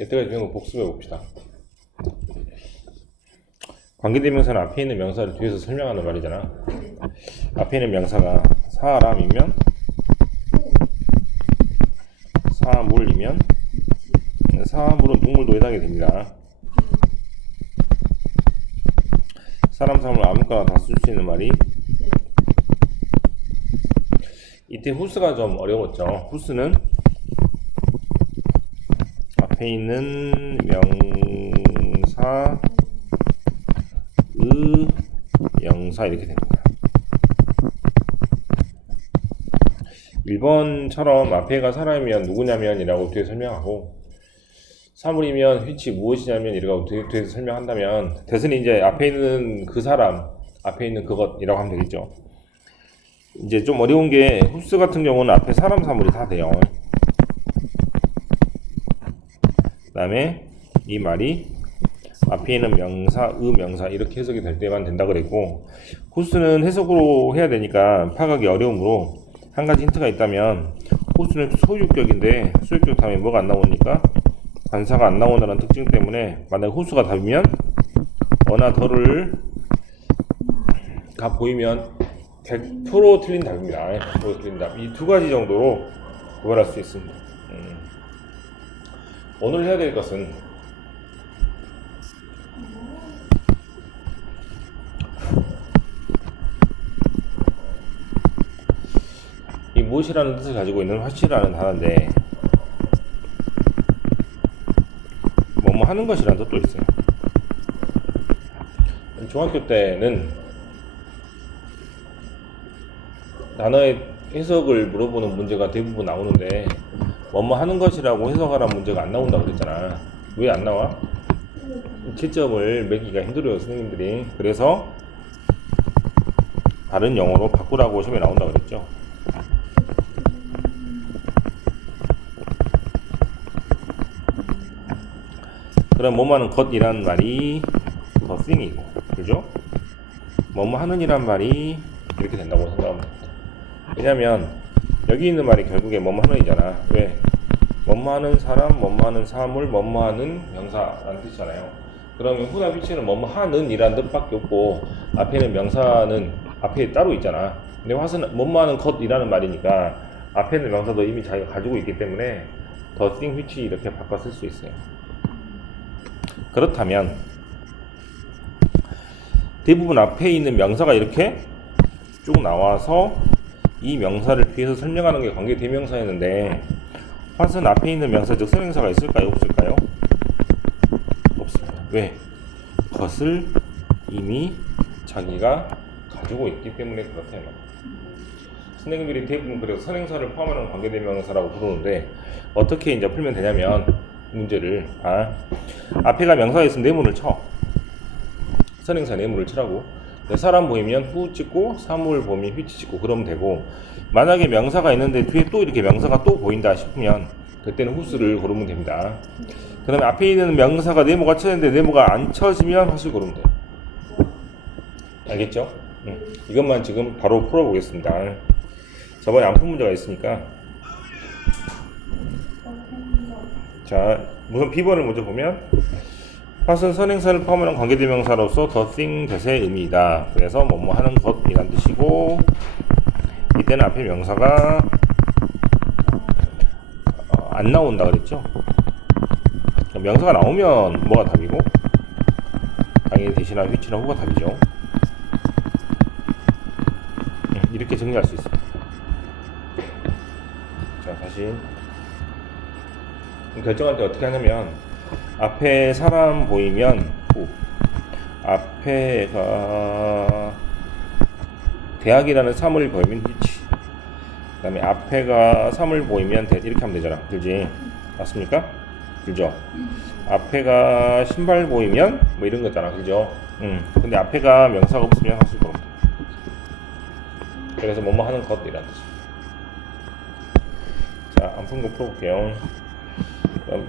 여태까지 배운 거 복습해 봅시다. 관계대명사는 앞에 있는 명사를 뒤에서 설명하는 말이잖아. 앞에 있는 명사가 사람이면, 사물이면, 사물은 동물도 해당이 됩니다. 사람, 사물 아무거나 다 쓸 수 있는 말이, 이때 후스가 좀 어려웠죠. 후스는 앞에 있는 명사, 명사 이렇게 됩니다. 1번처럼 앞에가 사람이면 누구냐면 이라고 뒤에 설명하고, 사물이면 which 무엇이냐면 이라고 뒤에서 설명한다면, 대신에 이제 앞에 있는 그 사람, 앞에 있는 그것이라고 하면 되겠죠. 이제 좀 어려운 게 후스 같은 경우는 앞에 사람, 사물이 다 돼요. 그 다음에 이 말이 앞에 있는 명사, 명사 이렇게 해석이 될 때만 된다 그랬고, 후스는 해석으로 해야 되니까 파악하기 어려우므로 한 가지 힌트가 있다면, 후스는 소유격인데 소유격 다음에 뭐가 안 나오니까 관사가 안 나온다는 특징 때문에 만약에 후스가 답이면 어나 더를 가 보이면 100% 틀린 답입니다. 100% 틀린 답. 이 두 가지 정도로 구별할 수 있습니다. 오늘 해야 될 것은 이 무엇이라는 뜻을 가지고 있는 확실이라는 단어인데, 뭐뭐 하는 것이라는 뜻도 있어요. 중학교 때는 단어의 해석을 물어보는 문제가 대부분 나오는데, 뭐뭐 하는 것이라고 해석하라는 문제가 안 나온다고 그랬잖아. 왜 안 나와? 채점을 매기가 힘들어요, 선생님들이. 그래서 다른 영어로 바꾸라고 시험에 나온다고 그랬죠. 그럼 뭐뭐 하는 것이란 말이 the thing이고, 그죠? 뭐뭐 하는 이란 말이 이렇게 된다고 생각하면 됩니다. 왜냐면 여기 있는 말이 결국에 뭐뭐 하는 이잖아. 왜? 뭐뭐 하는 사람, 뭐뭐 하는 사물, 뭐뭐 하는 명사라는 뜻이잖아요. 그러면 후나 위치는 뭐뭐 하는 이란 뜻밖에 없고, 앞에는 명사는 앞에 따로 있잖아. 근데 화는 뭐뭐 하는 것이라는 말이니까 앞에 있는 명사도 이미 자기가 가지고 있기 때문에 the thing which 이렇게 바꿔 쓸 수 있어요. 그렇다면 대부분 앞에 있는 명사가 이렇게 쭉 나와서 이 명사를 뒤에서 설명하는 게 관계 대명사였는데, 팟은 앞에 있는 명사 즉 선행사가 있을까요? 없을까요? 없습니다. 왜? 것을 이미 자기가 가지고 있기 때문에 그렇다 이 말이에요. 선생님들이 대부분 그래서 선행사를 포함하는 관계 대명사라고 부르는데, 어떻게 이제 풀면 되냐면 문제를 앞에가 명사가 있으면 네모를 쳐. 선행사 네모를 치라고. 사람 보이면 후 찍고, 사물 보면 휘치 찍고 그러면 되고, 만약에 명사가 있는데 뒤에 또 이렇게 명사가 또 보인다 싶으면 그때는 후스를 고르면 됩니다. 그 다음에 앞에 있는 명사가 네모가 쳐졌는데 네모가 안 쳐지면 화술 고르면 돼요. 알겠죠? 이것만 지금 바로 풀어보겠습니다. 저번에 안 푼 문제가 있으니까. 자, 우선 B번을 먼저 보면, 팟은 선행사를 포함하는 관계대명사로서 the thing that의 의미이다. 그래서 뭐뭐 하는 것이란 뜻이고, 이때는 앞에 명사가 안 나온다 그랬죠. 명사가 나오면 뭐가 답이고, 당연히 대신나 which나 who가 답이죠. 이렇게 정리할 수 있습니다. 자, 다시 결정할 때 어떻게 하냐면, 앞에 사람 보이면 후, 앞에가 대학이라는 사물 보이면 which, 그 다음에 앞에가 사물 보이면 that 이렇게 하면 되잖아. 그지? 맞습니까? 그죠? 앞에가 신발 보이면 뭐 이런 거잖아. 그죠? 근데 앞에가 명사가 없으면 하실 겁니다. 그래서 뭐뭐 하는 것이라는 뜻입니다. 자, 안 푼 거 풀어볼게요.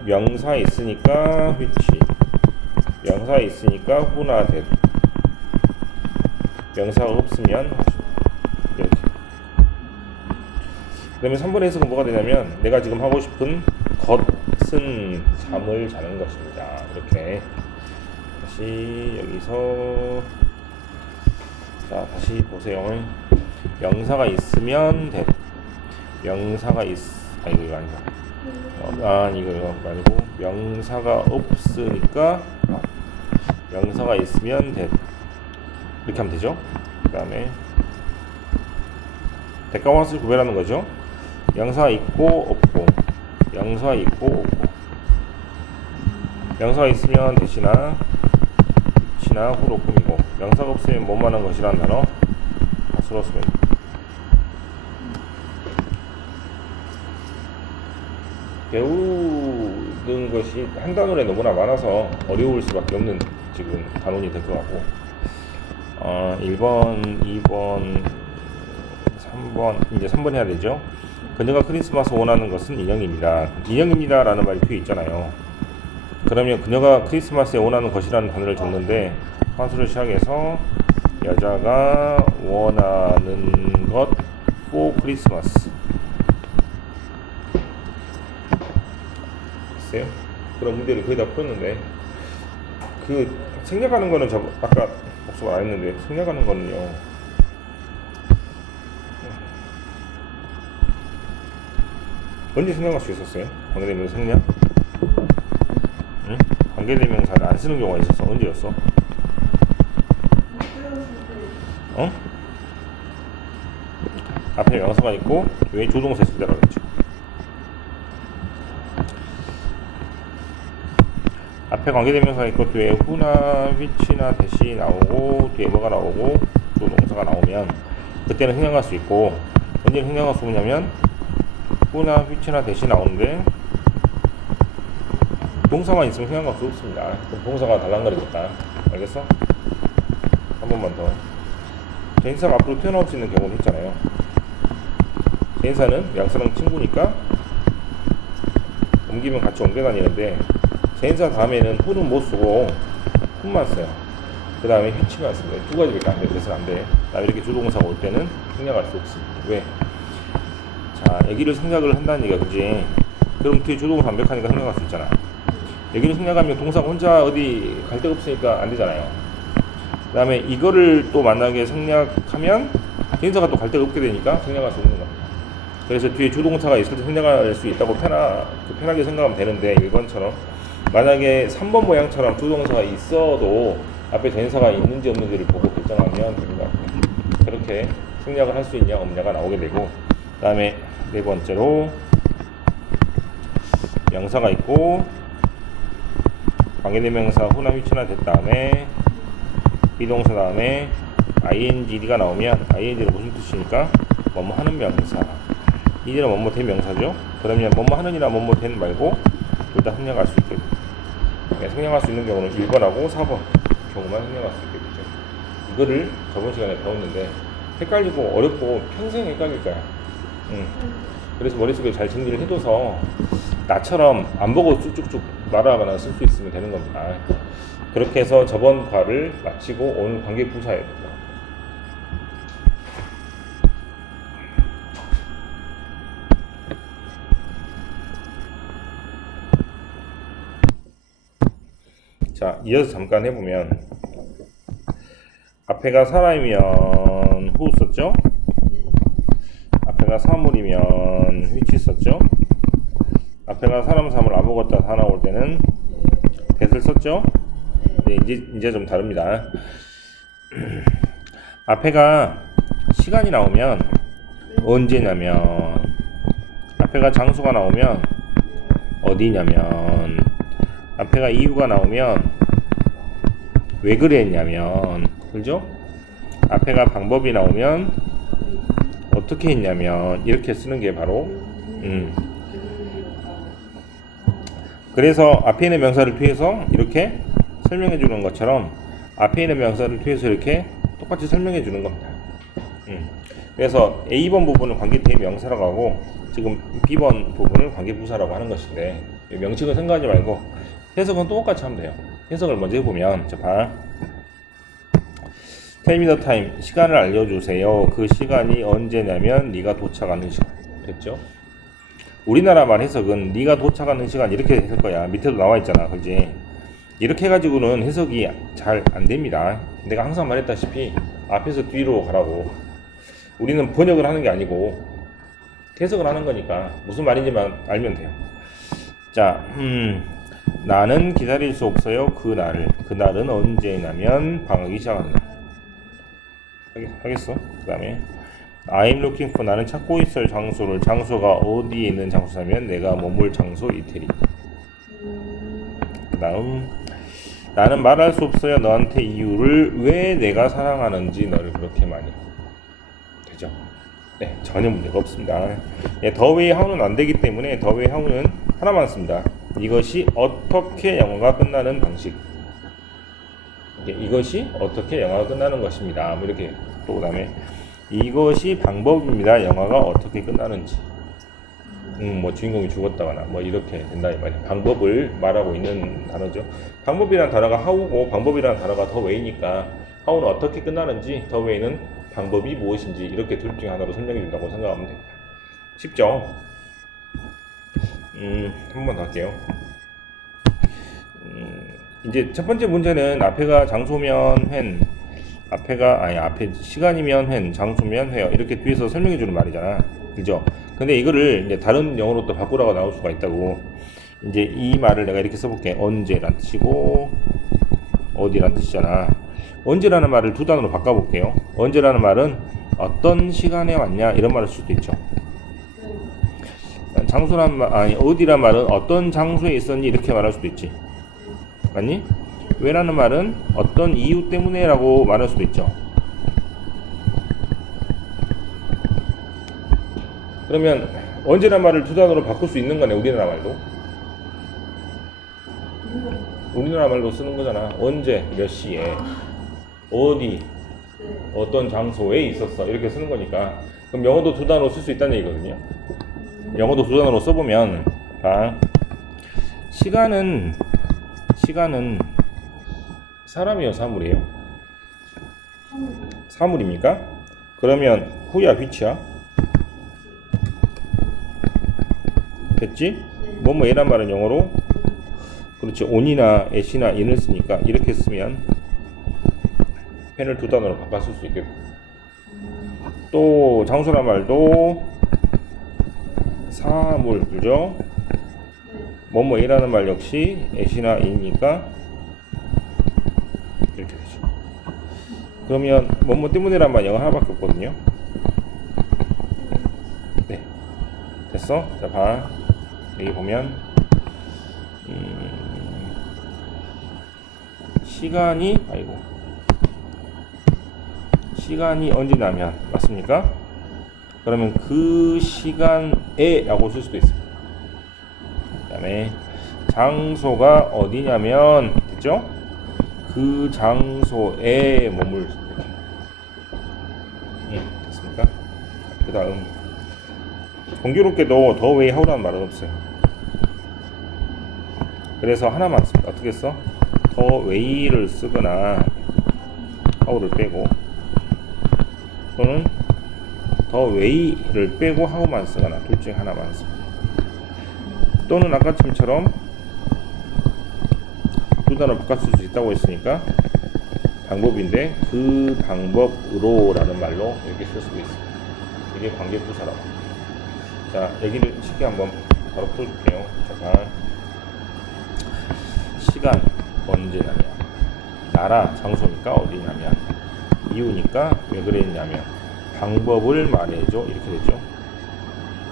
명사 있으니까 which, 명사 있으니까 who나 that, 명사가 없으면 이렇게. 그 다음에 3번의 해석은 뭐가 되냐면, 내가 지금 하고 싶은 뜻은 잠을 자는 것입니다. 이렇게 다시 여기서 자 다시 보세요. 명사가 있으면 돼. 명사가 이거 아니다. 이거 아니고 명사가 없으니까 명사가 있으면 돼. 이렇게 하면 되죠. 그 다음에 대가 원수를 구별하는 거죠. 명사가 있고 없고 명사가 있고 없고 명사가 있으면 대시나 시나 후로 꾸미고 명사가 없으면 뭐만한 것이라는 단어 가수로 쓰면 배우는 것이 한 단원에 너무나 많아서 어려울 수밖에 없는 지금 단원이 될 것 같고 1번, 2번, 3번 이제 3번 해야 되죠. 그녀가 크리스마스 원하는 것은 인형입니다. 인형입니다 라는 말이 뒤에 있잖아요. 그러면 그녀가 크리스마스에 원하는 것이라는 단어를 적는데 화수를 시작해서 여자가 원하는 것 for 크리스마스 글쎄요. 그런 문제를 거의 다 풀었는데 그 생략하는 거는 저 아까 복습을 안 했는데 생략하는 거는요 언제 생략할 수 있었어요? 관계대명사 생략? 응? 관계대명사를 안 쓰는 경우가 있었어. 언제였어? 어? 앞에 명사가 있고 뒤에 조동사 있을 때라고 했죠. 앞에 관계대명사가 있고 뒤에 후나 which나 대시 나오고 뒤에 뭐가 나오고 조동사가 나오면 그때는 생략할 수 있고 언제 생략할 수 있냐면 후나 which나 대시 나오는데 동사만 있으면 생략할 수 없습니다. 그럼 동사가 달랑거리겠다. 알겠어? 한 번만 더. 대인사가 앞으로 튀어나올 수 있는 경우는 있잖아요. 대인사는 명사랑 친구니까 옮기면 같이 옮겨 다니는데 대인사 다음에는 who는 못 쓰고 who만 써요. 그 다음에 which만 씁니다. 두 가지밖에 안 돼요. 그래서 안 돼. 그다음에 이렇게 조동사가 올 때는 생략할 수 없습니다. 왜? 자, 여기를 생략을 한다는 얘기가 그지? 그럼 뒤에 조동사 완벽하니까 생략할 수 있잖아. 여기를 생략하면 동사가 혼자 어디 갈 데가 없으니까 안 되잖아요. 그 다음에 이거를 또 만약에 생략하면 대인사가 또 갈 데가 없게 되니까 생략할 수 없는 겁니다. 그래서 뒤에 조동사가 있을 때 생략할 수 있다고 편하게 생각하면 되는데 1번처럼 만약에 3번 모양처럼 조동사가 있어도 앞에 대인사가 있는지 없는지를 보고 결정하면 됩니다. 그렇게 생략을 할 수 있냐 없냐가 나오게 되고 그 다음에 네 번째로 명사가 있고 관계대명사 후나 which나 됐 다음에 비동사 다음에 ing가 나오면 ing는 무슨 뜻입니까? 뭐뭐 하는 명사 이제는 뭐뭐 된 명사죠. 그러면 뭐뭐 하는이나 뭐뭐 된 말고 둘 다 생략할 수 있게 됩니다. 네, 생략할 수 있는 경우는 1번하고 4번 경우만 생략할 수 있게 되죠. 이거를 저번 시간에 배웠는데 헷갈리고 어렵고 평생 헷갈릴 거야. 그래서 머릿속에 잘 정리를 해둬서 나처럼 안 보고 쭉쭉쭉 말하거나 쓸 수 있으면 되는 겁니다. 그렇게 해서 저번 과를 마치고 오늘 관계 부사예요. 자, 이어서 잠깐 해보면 앞에가 사람이면 who 썼죠? 앞에가 사물이면 which 썼죠? 앞에가 사람, 사물 아무것도 다 나올 때는 that을 썼죠? 네, 이제 좀 다릅니다. 앞에가 시간이 나오면 언제냐면 앞에가 장소가 나오면 어디냐면 앞에가 이유가 나오면 왜 그랬냐면 그죠? 앞에가 방법이 나오면 어떻게 했냐면 이렇게 쓰는 게 바로 그래서 앞에 있는 명사를 뒤에서 이렇게 설명해 주는 것처럼 앞에 있는 명사를 뒤에서 이렇게 똑같이 설명해 주는 겁니다. 그래서 A번 부분을 관계 대명사라고 하고 지금 B번 부분을 관계 부사라고 하는 것인데 명칭을 생각하지 말고 해석은 똑같이 하면 돼요. 해석을 먼저 해보면 자 봐. Tell me the time. 시간을 알려주세요. 그 시간이 언제냐면 네가 도착하는 시간. 됐죠? 우리나라 말 해석은 네가 도착하는 시간 이렇게 했을 거야. 밑에도 나와 있잖아, 그렇지? 이렇게 해가지고는 해석이 잘 안 됩니다. 내가 항상 말했다시피 앞에서 뒤로 가라고. 우리는 번역을 하는 게 아니고 해석을 하는 거니까 무슨 말인지만 알면 돼요. 자, 나는 기다릴 수 없어요. 그날은 언제냐면 방학이 시작하는 날. 하겠어? 그 다음에 I'm looking for, 나는 찾고 있을 장소를, 장소가 어디에 있는 장소라면 내가 머물 장소 이태리. 그 다음 나는 말할 수 없어요. 너한테 이유를, 왜 내가 사랑하는지 너를 그렇게 많이. 되죠? 네, 전혀 문제가 없습니다. 네, the way how는 안 되기 때문에 the way how는 하나만 씁니다. 이것이 어떻게 영화가 끝나는 방식. 이것이 어떻게 영화가 끝나는 것입니다. 뭐 이렇게. 또 그다음에 이것이 방법입니다. 영화가 어떻게 끝나는지. 뭐 주인공이 죽었다거나 뭐 이렇게 된다 이 말이야. 방법을 말하고 있는 단어죠. 방법이라는 단어가 how고 방법이라는 단어가 the way니까 how는 어떻게 끝나는지, the way는 방법이 무엇인지, 이렇게 둘 중에 하나로 설명해 준다고 생각하면 됩니다. 쉽죠? 한 번 더 할게요. 이제 첫 번째 문제는 앞에가 장소면 when, 앞에 시간이면 when, 장소면 where, 이렇게 뒤에서 설명해 주는 말이잖아. 그죠? 근데 이거를 이제 다른 영어로 또 바꾸라고 나올 수가 있다고. 이제 이 말을 내가 이렇게 써볼게. 언제란 뜻이고 어디란 뜻이잖아. 언제라는 말을 두 단어로 바꿔볼게요. 언제라는 말은 어떤 시간에 왔냐 이런 말을 쓸 수도 있죠. 장소란 말, 어디란 말은 어떤 장소에 있었니 이렇게 말할 수도 있지. 맞니? 왜라는 말은 어떤 이유 때문에 라고 말할 수도 있죠. 그러면 언제란 말을 두 단어로 바꿀 수 있는 거네. 우리나라 말도. 우리나라 말로 쓰는 거잖아. 언제, 몇 시에, 어디, 어떤 장소에 있었어, 이렇게 쓰는 거니까. 그럼 영어도 두 단어로 쓸 수 있다는 얘기거든요. 영어도 두 단어로 써보면, 시간은 사람이요, 사물이에요? 사물입니까? 그러면 who야, which야? 됐지? 뭐뭐 얘란 말은 영어로, 그렇지, on이나 at이나 in을 쓰니까 이렇게 쓰면 펜을 두 단어로 바꿔 쓸 수 있겠고, 또 장소란 말도 사물, 그죠? 뭐뭐 얘라는 말 역시 at이나 in이니까 이렇게 되죠. 그러면 뭐뭐 때문에란 말 영어 하나밖에 없거든요. 네, 됐어? 자, 봐. 여기 보면 시간이 언제냐면, 맞습니까? 그러면 그 시간에 라고 쓸 수도 있습니다. 그 다음에 장소가 어디냐면, 됐죠? 그 장소에 머물, 됐습니까? 그 다음 공교롭게도 the way how라는 말은 없어요. 그래서 하나만 씁니다. 어떻게 써? the way를 쓰거나 how를 빼고, 또는 the way를 빼고 how만 쓰거나 둘 중에 하나만 씁니다. 또는 아까처럼 두 단어 바꿔 쓸 수 있다고 했으니까 방법인데 그 방법으로 라는 말로 이렇게 쓸 수도 있습니다. 이게 관계부사라고. 자, 얘기를 쉽게 한번 바로 풀어줄게요. 잠깐. 시간 언제냐면, 나라 장소니까 어디냐면, 이유니까 왜 그랬냐면, 방법을 말해줘, 이렇게 되죠.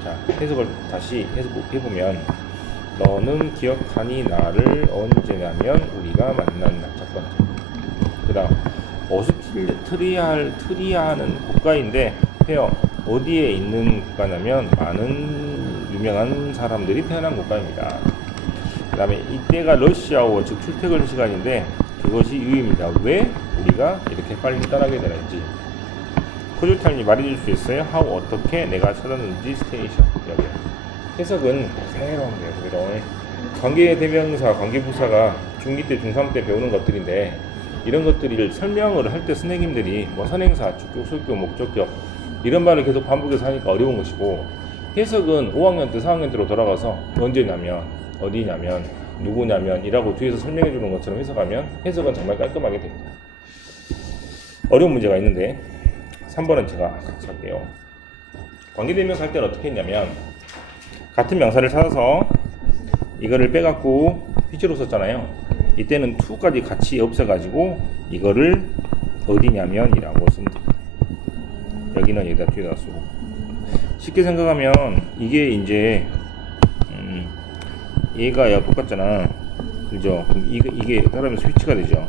자, 해석을 다시 해보면, 너는 기억하니 나를 언제냐면 우리가 만난 날. 첫 번째. 그 다음 오스트리아는 국가인데 페어 어디에 있는 국가냐면 많은 유명한 사람들이 태어난 국가입니다. 그 다음에 이때가 러시아워, 즉 출퇴근 시간인데 그것이 이유입니다. 왜 우리가 이렇게 빨리 떠나게 되는지. 코조탄이 말해줄 수 있어요? how, 어떻게 내가 찾았는지. 스테이션. 여기 해석은 새로운 거예요. 관계대명사, 관계부사가 중2 때, 중3 때 배우는 것들인데, 이런 것들을 설명을 할 때 선생님들이 뭐 선행사, 주격, 소격, 목적격 이런 말을 계속 반복해서 하니까 어려운 것이고, 해석은 5학년 때 4학년 때로 돌아가서 언제냐면 어디냐면 누구냐면 이라고 뒤에서 설명해 주는 것처럼 해석하면 해석은 정말 깔끔하게 됩니다. 어려운 문제가 있는데 3번은 제가 같이 할게요. 관계대명사 할 때는 어떻게 했냐면 같은 명사를 찾아서 이거를 빼갖고 휘지로 썼잖아요. 이때는 to까지 같이 없애가지고 이거를 어디냐면 이라고 쓰면 됩니다. 여기는 여기다 뒤에다 쓰고 쉽게 생각하면 이게 이제 얘가 똑같잖아. 그죠? 그럼 이게 따르면 스위치가 되죠.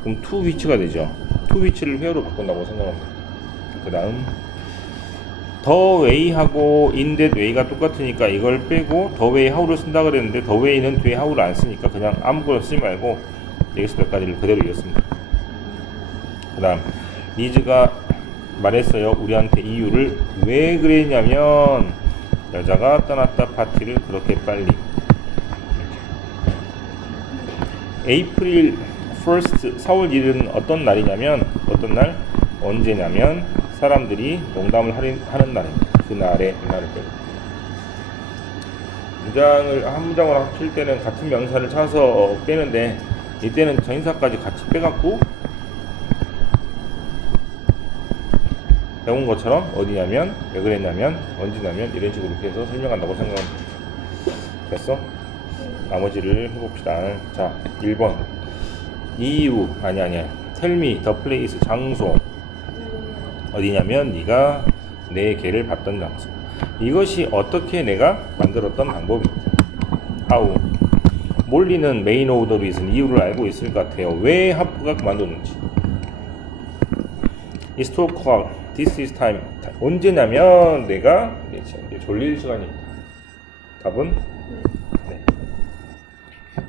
그럼 to 위치가 되죠. to 위치를 where로 바꾼다고 생각합니다. 그 다음 the way하고 in that way가 똑같으니까 이걸 빼고 the way how를 쓴다 그랬는데 the way는 뒤에 how를 안 쓰니까 그냥 아무거나 쓰지 말고 여기서 몇 가지를 그대로 이었습니다. 그 다음 리즈가 말했어요. 우리한테 이유를 왜 그랬냐면 여자가 떠났다 파티를 그렇게 빨리. 에이프릴 1st 4월 1일은 어떤 날이냐면 어떤 날? 언제냐면 사람들이 농담을 하는 날입니다. 그날에 이 날을 빼고 문장을 한 문장으로 합칠 때는 같은 명사를 찾아서 빼는데 이때는 전인사까지 같이 빼갖고 배운 것처럼 어디냐면 왜 그랬냐면 언제냐면 이런 식으로 이렇게 해서 설명한다고 생각하면 됐어? 나머지를 해봅시다. 자 1번 이유 아니야 tell me the place 장소 어디냐면 네가 내 개를 봤던 장소. 이것이 어떻게 내가 만들었던 방법입니다. how 몰리는 main of the reason 이유를 알고 있을 것 같아요. 왜 하프가 그만뒀는지. It's 2 o'clock. This is time. 언제냐면 내가 이제 졸릴 시간입니다. 답은 네.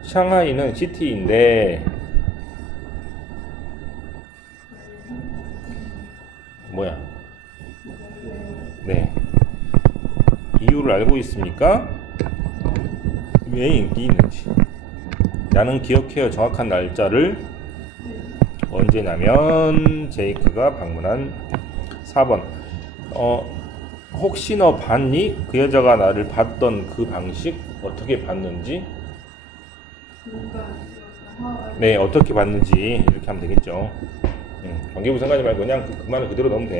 샹하이는 시티인데 뭐야? 네. 이유를 알고 있습니까? 왜 인기 있는지. 나는 기억해요. 정확한 날짜를. 언제냐면 제이크가 방문한 4번. 혹시 너 봤니? 그 여자가 나를 봤던 그 방식 어떻게 봤는지. 네, 어떻게 봤는지 이렇게 하면 되겠죠. 관계부 생각하지 말고 그냥 그 말을 그대로 넣으면 돼.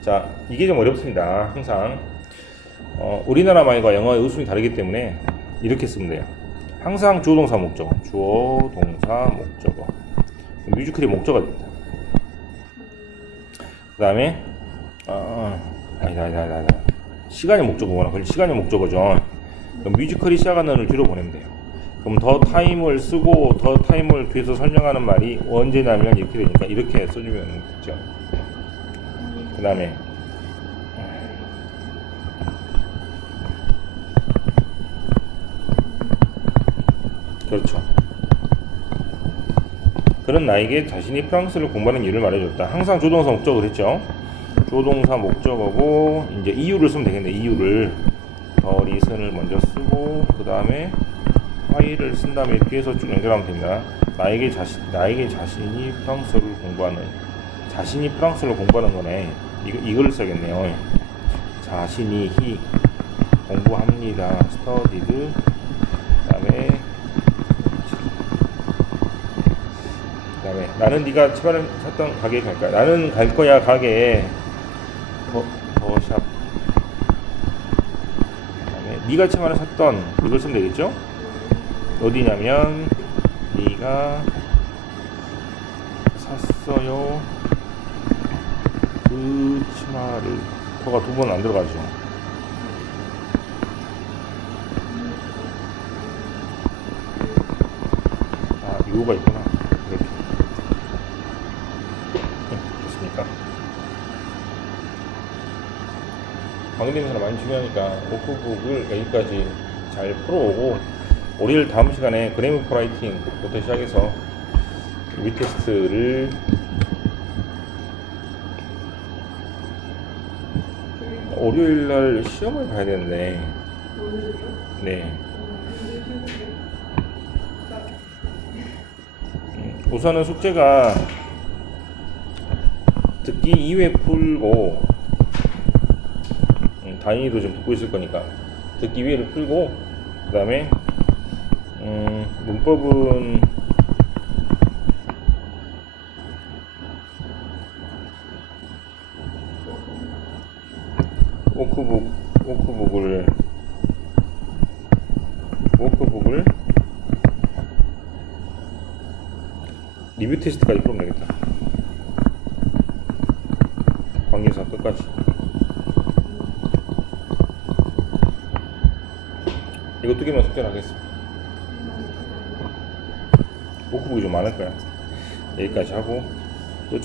자, 이게 좀 어렵습니다. 항상 우리나라 말과 영어의 의순이 다르기 때문에 이렇게 쓰면 돼요. 항상 주어 동사 목적어, 주어 동사 목적어, 뮤지컬이 목적어가 됩니다. 그 다음에 아니다. 시간이 목적어구나. 그럼 시간이 목적어죠. 그럼 뮤지컬이 시작하는 을 뒤로 보내면 돼요. 그럼 더 타임을 쓰고 더 타임을 뒤에서 설명하는 말이 언제냐면 이렇게 되니까 이렇게 써주면 되죠. 그 다음에 그렇죠. 그런 나에게 자신이 프랑스를 공부하는 이유를 말해줬다. 항상 조동사 목적어를 했죠. 조동사 목적어고 이제 이유를 쓰면 되겠네. 이유를 더 리슨을 먼저 쓰고 그 다음에 why를 쓴 다음에 뒤에서 쭉 연결하면 됩니다. 나에게 자신이 프랑스어를 공부하는 거네. 이걸 써야겠네요. 자신이 공부합니다. studied. 그다음에 나는 네가 치마를 샀던 가게에 갈 거야. 나는 갈 거야 가게에. 더샵. 그다음에 네가 치마를 샀던 이걸 쓰면 되겠죠? 어디냐면 네가 샀어요 그 치마를. 더가 두 번 안 들어가죠. 아 이유가 있구나. 이렇게 됐습니까? 관계대명사가 많이 중요하니까 워크북을 여기까지 잘 풀어오고 월요일 다음 시간에 그래머 프라이팅부터 시작해서 위 테스트를 월요일날 시험을 봐야 되는데 네 우선은 숙제가 듣기 2회 풀고 다인이도 좀 듣고 있을 거니까 듣기 위해를 풀고, 그 다음에 문법은 워크북을 리뷰 테스트까지 풀면 되겠다. 관계사 끝까지. 이거 2개만 숙제를 하겠습니다. 워크북이 좀 많을 거야. 여기까지 하고 끝.